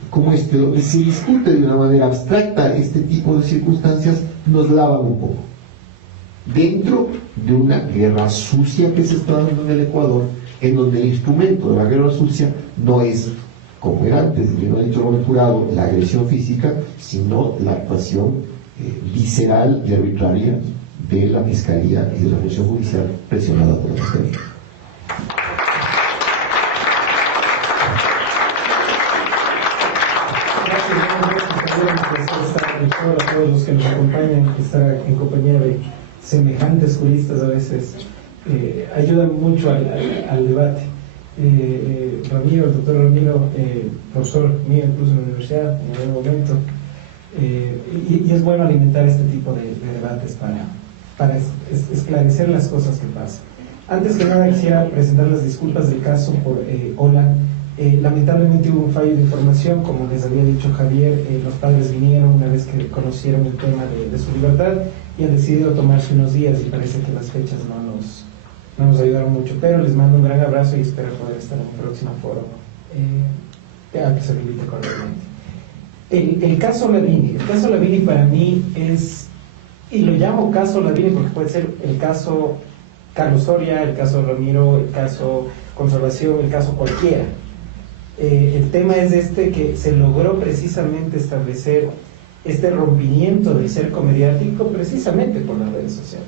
como este, donde se discute de una manera abstracta este tipo de circunstancias, nos lavan un poco. Dentro de una guerra sucia que se está dando en el Ecuador, en donde el instrumento de la guerra sucia no es, como era antes, bien lo ha dicho Robert Jurado, la agresión física, sino la actuación visceral y arbitraria de la Fiscalía y de la función judicial presionada por la Fiscalía. A todos los que nos acompañan, estar en compañía de semejantes juristas a veces ayudan mucho al debate. Ramiro, el doctor Ramiro, profesor mío incluso en la universidad en algún momento, y es bueno alimentar este tipo de debates para esclarecer las cosas que pasan. Antes que nada quisiera presentar las disculpas del caso por Ola. Lamentablemente hubo un fallo de información, como les había dicho Javier. Los padres vinieron una vez que conocieron el tema de su libertad y han decidido tomarse unos días, y parece que las fechas no nos ayudaron mucho, pero les mando un gran abrazo y espero poder estar en un próximo foro que se habilite correctamente. El caso Lavini para mí es, y lo llamo caso Lavini porque puede ser el caso Carlos Soria, el caso Ramiro, el caso Conservación, el caso cualquiera. El tema es que se logró precisamente establecer este rompimiento del cerco mediático precisamente por las redes sociales.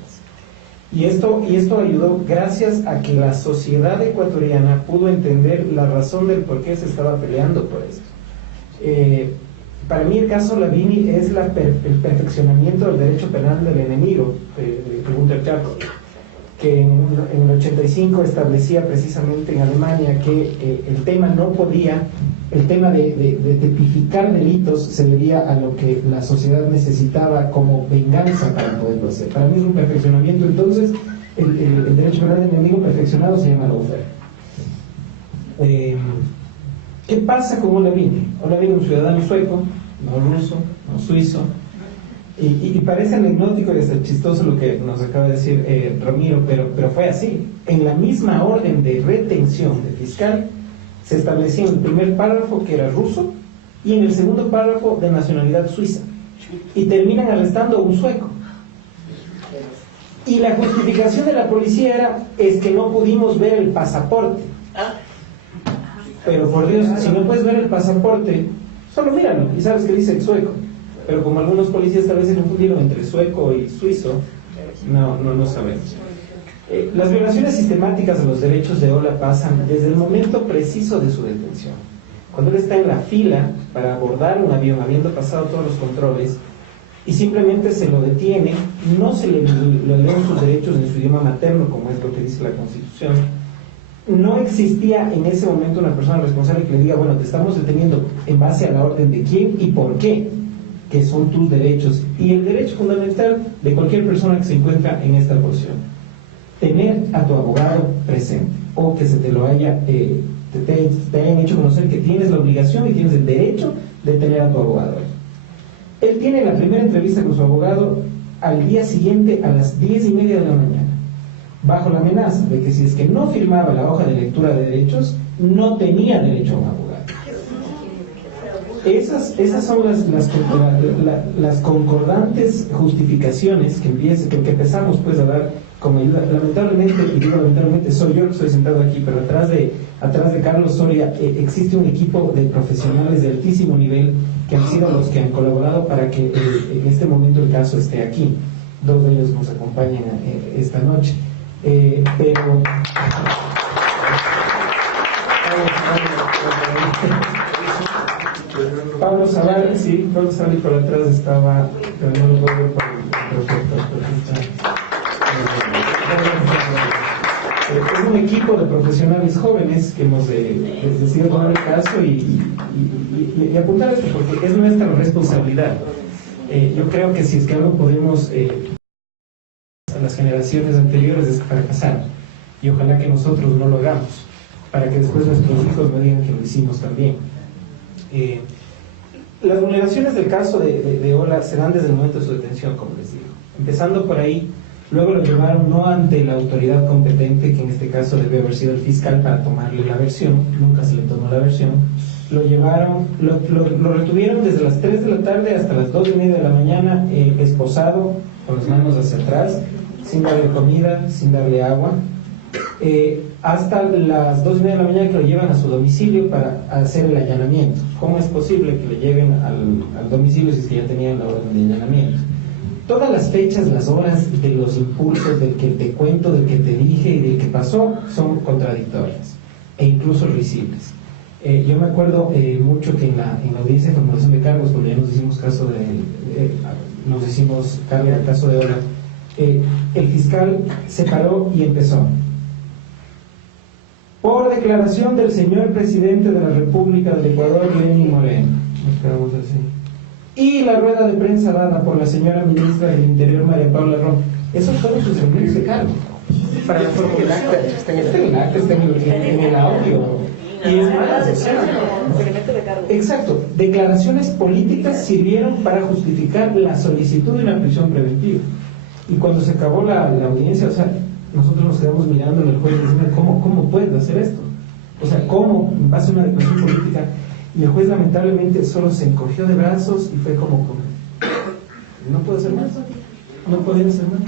Y esto ayudó gracias a que la sociedad ecuatoriana pudo entender la razón del por qué se estaba peleando por esto. Para mí el caso Lavini es el perfeccionamiento del derecho penal del enemigo de Gunther Chaco, que en el 85 establecía precisamente en Alemania que el tema de tipificar delitos se debía a lo que la sociedad necesitaba como venganza para poderlo hacer. Para mí es un perfeccionamiento. Entonces el derecho penal del enemigo perfeccionado se llama lawfare. ¿Qué pasa con Ola Vini? Ola Vini, un ciudadano sueco, no ruso, no suizo. Y parece anecdótico y hasta chistoso lo que nos acaba de decir Ramiro, pero fue así. En la misma orden de retención del fiscal se establecía en el primer párrafo que era ruso y en el segundo párrafo de nacionalidad suiza. Y terminan arrestando a un sueco. Y la justificación de la policía es que no pudimos ver el pasaporte. Pero por Dios, si no puedes ver el pasaporte, solo míralo y sabes que dice el sueco. Pero como algunos policías tal vez se confundieron entre sueco y suizo, no sabemos. Las violaciones sistemáticas de los derechos de Ola pasan desde el momento preciso de su detención. Cuando él está en la fila para abordar un avión, habiendo pasado todos los controles, y simplemente se lo detiene, no se le leen sus derechos en su idioma materno, como es lo que dice la Constitución. No existía en ese momento una persona responsable que le diga, bueno, te estamos deteniendo en base a la orden de quién y por qué, que son tus derechos, y el derecho fundamental de cualquier persona que se encuentra en esta posición: tener a tu abogado presente, o que se te lo haya, te hayan hecho conocer que tienes la obligación y tienes el derecho de tener a tu abogado. Él tiene la primera entrevista con su abogado al día siguiente a las 10:30 de la mañana, bajo la amenaza de que si es que no firmaba la hoja de lectura de derechos, no tenía derecho a un abogado. Esas son las concordantes justificaciones que empezamos pues a dar con ayuda. Lamentablemente, y digo lamentablemente, soy yo que estoy sentado aquí, pero atrás de Carlos Soria existe un equipo de profesionales de altísimo nivel que han sido los que han colaborado para que en este momento el caso esté aquí. Dos de ellos nos acompañan esta noche. Pero Pablo Zavala, sí, Pablo Zavala, y por atrás estaba, pero no lo puedo ver por el proyecto. Es un equipo de profesionales jóvenes que hemos decidido tomar el caso y apuntar esto porque es nuestra responsabilidad. Yo creo que si es que algo podemos a las generaciones anteriores es fracasar, y ojalá que nosotros no lo hagamos, para que después nuestros hijos no digan que lo hicimos también. Las vulneraciones del caso de Ola se dan desde el momento de su detención, como les digo, empezando por ahí. Luego lo llevaron no ante la autoridad competente, que en este caso debe haber sido el fiscal, para tomarle la versión. Nunca se le tomó la versión. Lo llevaron, lo retuvieron desde las 3 de la tarde hasta las 2:30 de la mañana, esposado, con las manos hacia atrás, sin darle comida, sin darle agua, hasta las 2:30 de la mañana, que lo llevan a su domicilio para hacer el allanamiento. ¿Cómo es posible que le lleven al domicilio si es que ya tenían la orden de allanamiento? Todas las fechas, las horas de los impulsos, del que te cuento, del que te dije y del que pasó, son contradictorias e incluso risibles. Yo me acuerdo mucho que en la audiencia de formulación de cargos, cuando ya nos hicimos cargo del caso de Ola, el fiscal se paró y empezó: por declaración del señor presidente de la República del Ecuador, Lenín Moreno. Nos quedamos así. Y la rueda de prensa dada por la señora ministra del Interior, María Paula Rom. Esos fueron sus elementos de cargo. Para la formulación. Está en el audio. Y es más, exacto. Declaraciones políticas sirvieron para justificar la solicitud de una prisión preventiva. Y cuando se acabó la audiencia, o sea, nosotros nos quedamos mirando al juez y diciendo, ¿cómo puedes hacer esto? O sea, ¿cómo en base a una declaración política? Y el juez lamentablemente solo se encogió de brazos y fue como no puedo hacer más, no podía hacer más.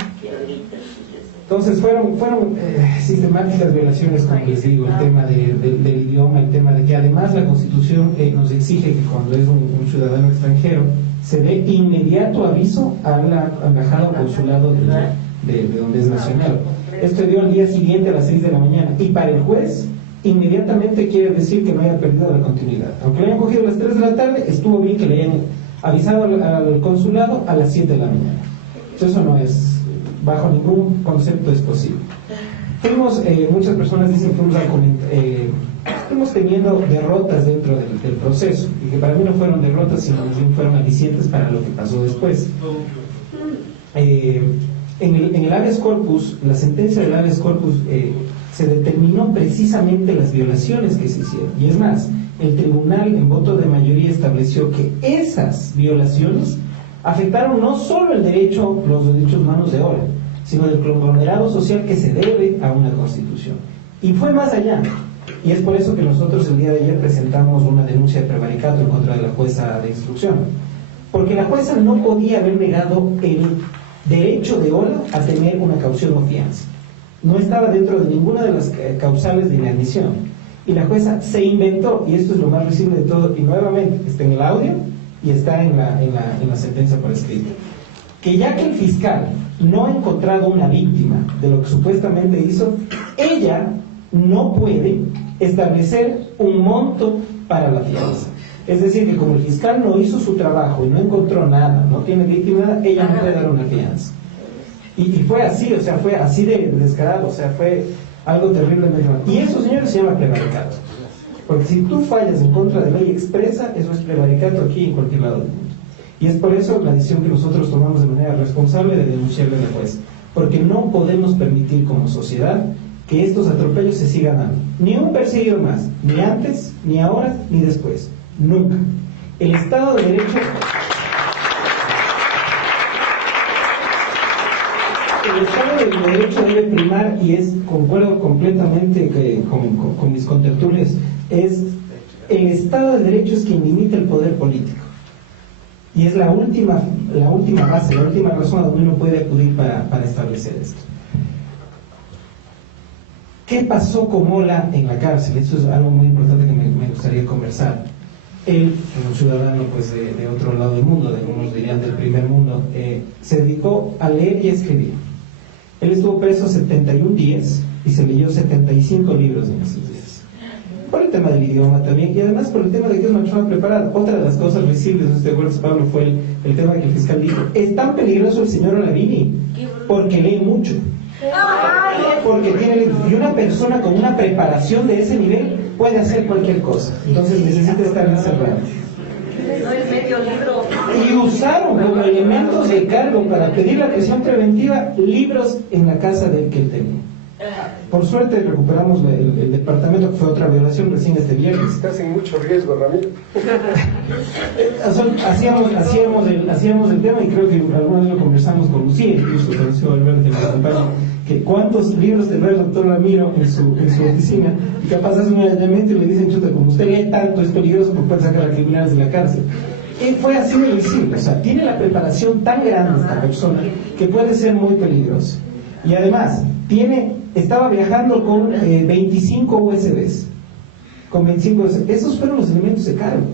Entonces fueron sistemáticas violaciones, como les digo, el tema del idioma, el tema de que además la Constitución nos exige que cuando es un ciudadano extranjero se dé inmediato aviso a la embajada o consulado de donde es nacional. Esto dio al día siguiente a las 6 de la mañana, y para el juez inmediatamente quiere decir que no haya perdido la continuidad. Aunque le hayan cogido a las 3 de la tarde, estuvo bien que le hayan avisado al consulado a las 7 de la mañana. Eso no es, bajo ningún concepto es posible. Muchas personas dicen que fuimos teniendo derrotas dentro del proceso, y que para mí no fueron derrotas, sino que fueron alicientes para lo que pasó después. En el habeas corpus, la sentencia del habeas corpus, se determinó precisamente las violaciones que se hicieron. Y es más, el tribunal en voto de mayoría estableció que esas violaciones afectaron no solo los derechos humanos de Ola, sino del conglomerado social que se debe a una constitución. Y fue más allá. Y es por eso que nosotros el día de ayer presentamos una denuncia de prevaricato en contra de la jueza de instrucción. Porque la jueza no podía haber negado el derecho de Ola a tener una caución o fianza. No estaba dentro de ninguna de las causales de inadmisión. Y la jueza se inventó, y esto es lo más risible de todo, y nuevamente está en el audio y está en la sentencia por escrito, que ya que el fiscal no ha encontrado una víctima de lo que supuestamente hizo, ella no puede establecer un monto para la fianza. Es decir, que como el fiscal no hizo su trabajo y no encontró nada, no tiene víctima, ella no puede dar una fianza. Y fue así, o sea, fue así de descarado, o sea, fue algo terriblemente mal. Y eso, señores, se llama prevaricato. Porque si tú fallas en contra de ley expresa, eso es prevaricato aquí en cualquier lado del mundo. Y es por eso la decisión que nosotros tomamos de manera responsable de denunciarle a la jueza. Porque no podemos permitir como sociedad que estos atropellos se sigan dando. Ni un perseguido más, ni antes, ni ahora, ni después. Nunca. El Estado de Derecho... El Estado de Derecho debe primar, y concuerdo completamente con mis contertulios, el Estado de Derecho es quien limita el poder político. Y es la última base, la última razón a donde uno puede acudir para establecer esto. ¿Qué pasó con Ola en la cárcel? Eso es algo muy importante que me gustaría conversar. Él, un ciudadano pues, de otro lado del mundo, de algunos dirían del primer mundo, se dedicó a leer y a escribir. Él estuvo preso 71 días y se leyó 75 libros en esos días. Por el tema del idioma también, y además por el tema de que es una persona preparada. Otra de las cosas visibles, no sé si te acuerdas, Pablo, fue el tema que el fiscal dijo: es tan peligroso el señor Olavini porque lee mucho. Porque y una persona con una preparación de ese nivel puede hacer cualquier cosa. Entonces necesita estar encerrado. Y usaron como elementos de cargo para pedir la prisión preventiva libros en la casa del que él tenía. Por suerte recuperamos el departamento, que fue otra violación recién este viernes. Estás en mucho riesgo, Ramiro. Hacíamos el tema, y creo que alguna vez lo conversamos con Lucía, incluso con Lucía Valverde, que me acompaña, que cuántos libros tendrá el doctor Ramiro en su oficina, y capaz hace un allanamiento y le dicen: chuta, como usted lee tanto, es peligroso porque puede sacar a criminales de la cárcel. Y fue así de visible, o sea, tiene la preparación tan grande esta persona que puede ser muy peligroso. Y además, estaba viajando con 25 USBs. Con 25 USBs. Esos fueron los elementos de cargo.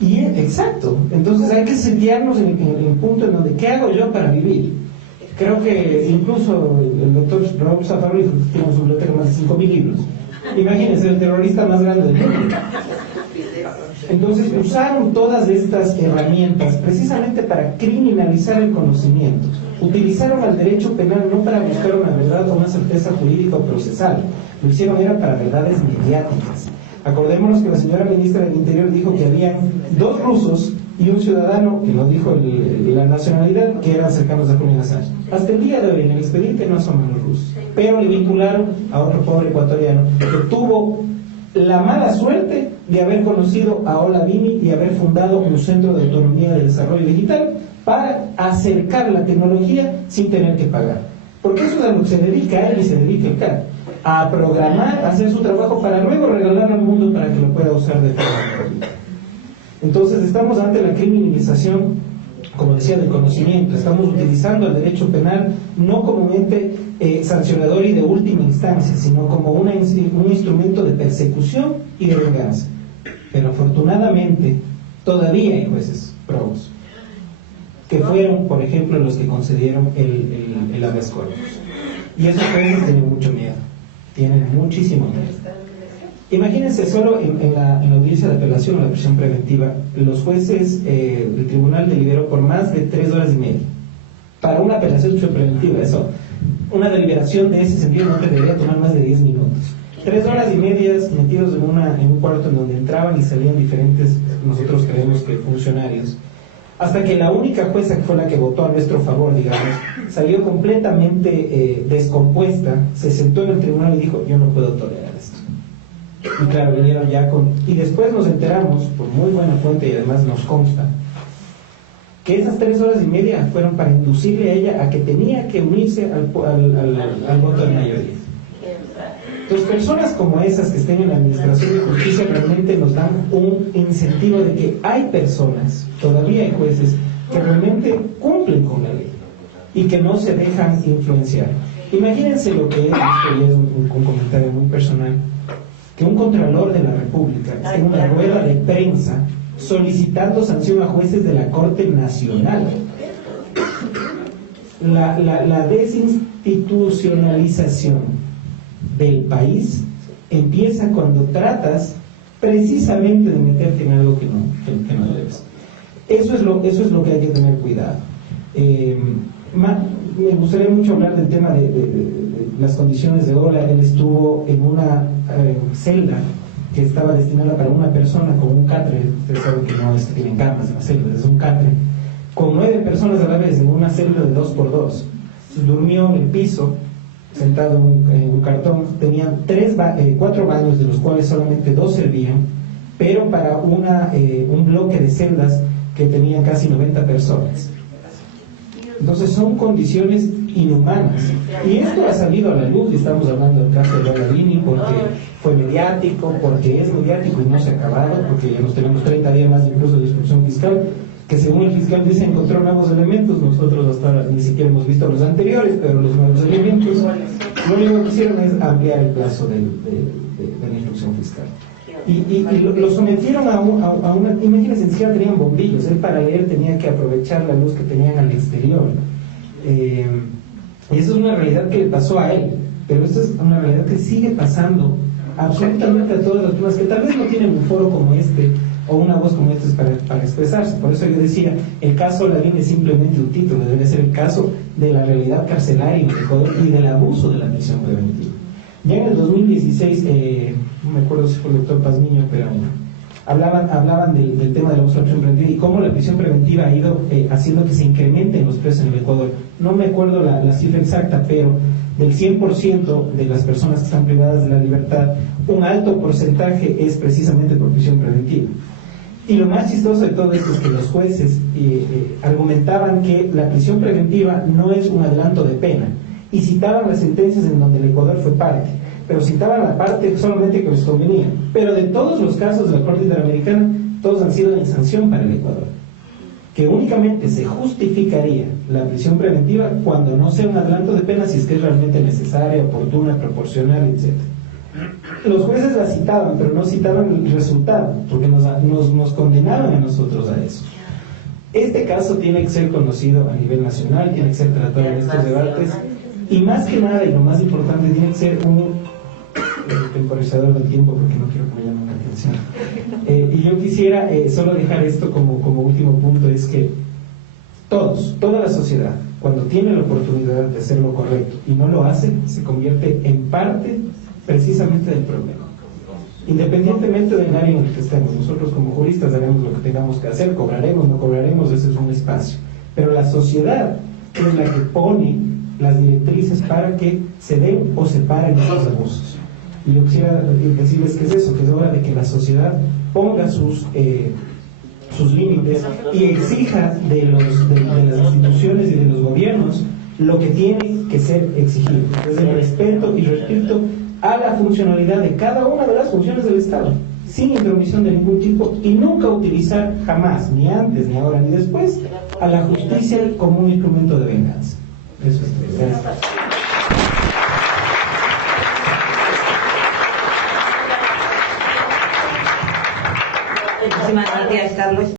Y exacto. Entonces hay que setearnos en el punto en donde, ¿qué hago yo para vivir? Creo que incluso el doctor Raúl Zafarro tiene en su biblioteca más de 5.000 libros. Imagínense, el terrorista más grande del mundo. Entonces usaron todas estas herramientas precisamente para criminalizar el conocimiento. Utilizaron al derecho penal no para buscar una verdad o una certeza jurídica o procesal, lo hicieron era para verdades mediáticas. Acordémonos que la señora ministra del Interior dijo que habían 2 rusos y un ciudadano, que no dijo la nacionalidad, que eran cercanos a Julian Assange. Hasta el día de hoy en el expediente no son los rusos, pero le vincularon a otro pobre ecuatoriano que tuvo la mala suerte de haber conocido a Olavini y haber fundado un centro de autonomía de desarrollo digital para acercar la tecnología sin tener que pagar. Porque eso es a lo que se dedica a él y se dedica el CAD, a programar, a hacer su trabajo para luego regalarlo al mundo para que lo pueda usar de forma gratuita. Entonces estamos ante la criminalización, como decía, del conocimiento. Estamos utilizando el derecho penal no como un ente sancionador y de última instancia, sino como un instrumento de persecución y de venganza. Pero afortunadamente todavía hay jueces probos que fueron, por ejemplo, los que concedieron el habeas corpus. Y esos jueces tienen mucho miedo, tienen muchísimo miedo. Imagínense solo en la audiencia de apelación o la prisión preventiva, los jueces, el tribunal deliberó por más de 3 horas y media para una apelación de prisión preventiva. Eso, una deliberación de ese sentido no te debería tomar más de 10 minutos. 3 horas y media metidos en un cuarto en donde entraban y salían diferentes, nosotros creemos que funcionarios, hasta que la única jueza, que fue la que votó a nuestro favor, digamos, salió completamente descompuesta, se sentó en el tribunal y dijo: yo no puedo tolerar esto. Y claro, vinieron ya con... Y después nos enteramos, por muy buena fuente y además nos consta, que esas 3 horas y media fueron para inducirle a ella a que tenía que unirse al voto de mayoría. Entonces, personas como esas que estén en la administración de justicia realmente nos dan un incentivo de que hay personas, todavía hay jueces, que realmente cumplen con la ley y que no se dejan influenciar. Imagínense lo que es, esto ya es un comentario muy personal, que un contralor de la República esté en una rueda de prensa solicitando sanción a jueces de la Corte Nacional. La desinstitucionalización del país empieza cuando tratas precisamente de meterte en algo que no debes. Eso es lo que hay que tener cuidado. Me gustaría mucho hablar del tema de las condiciones de Ola. Él estuvo en una celda que estaba destinada para una persona con un catre. Ustedes saben que no es que tienen camas en las celdas, es un catre, con 9 personas a la vez en una celda de 2x2. Entonces, durmió en el piso, sentado en un cartón. Tenían 4 baños, de los cuales solamente 2 servían, pero para un bloque de celdas que tenían casi 90 personas. Entonces son condiciones inhumanas. Y esto ha salido a la luz, y estamos hablando del caso de Lola Vini, porque fue mediático, porque es mediático y no se ha acabado, porque ya nos tenemos 30 días más incluso de instrucción fiscal, que según el fiscal dice encontró nuevos elementos. Nosotros hasta ahora ni siquiera hemos visto los anteriores, pero los nuevos elementos lo único que hicieron es ampliar el plazo de la instrucción fiscal. Y lo sometieron a una... Imagínense, ni siquiera tenían bombillos. Él para leer tenía que aprovechar la luz que tenían al exterior. Y eso es una realidad que le pasó a él, pero esto es una realidad que sigue pasando absolutamente a todas las personas que tal vez no tienen un foro como este o una voz como esta para expresarse. Por eso yo decía, el caso Lavín es simplemente un título, debe ser el caso de la realidad carcelaria en Ecuador y del abuso de la prisión preventiva. Ya en el 2016, no me acuerdo si fue el doctor Pazmiño, pero hablaban del tema de la abuso de la prisión preventiva y cómo la prisión preventiva ha ido haciendo que se incrementen los presos en el Ecuador. No me acuerdo la cifra exacta, pero del 100% de las personas que están privadas de la libertad, un alto porcentaje es precisamente por prisión preventiva. Y lo más chistoso de todo esto es que los jueces argumentaban que la prisión preventiva no es un adelanto de pena, y citaban las sentencias en donde el Ecuador fue parte, pero citaban la parte solamente que les convenía. Pero de todos los casos de la Corte Interamericana, todos han sido en sanción para el Ecuador, que únicamente se justificaría la prisión preventiva cuando no sea un adelanto de pena, si es que es realmente necesaria, oportuna, proporcional, etc. Los jueces la citaban, pero no citaban el resultado, porque nos condenaban a nosotros a eso. Este caso tiene que ser conocido a nivel nacional, tiene que ser tratado en estos debates, y más que nada, y lo más importante, tiene que ser un temporizador del tiempo, porque no quiero que me llamen la atención. Y yo quisiera solo dejar esto como último punto, es que toda la sociedad, cuando tiene la oportunidad de hacer lo correcto y no lo hace, se convierte en parte precisamente del problema. Independientemente del área en el que estemos, nosotros como juristas haremos lo que tengamos que hacer, cobraremos, no cobraremos, ese es un espacio. Pero la sociedad es la que pone las directrices para que se den o se paren esos abusos. Y yo quisiera decirles que es eso, que es hora de que la sociedad ponga sus límites y exija de las instituciones y de los gobiernos lo que tiene que ser exigido, desde el respeto y respeto a la funcionalidad de cada una de las funciones del Estado, sin intromisión de ningún tipo, y nunca utilizar jamás, ni antes, ni ahora, ni después, a la justicia como un instrumento de venganza. Eso es todo. Gracias. Muchísimas gracias, Carlos.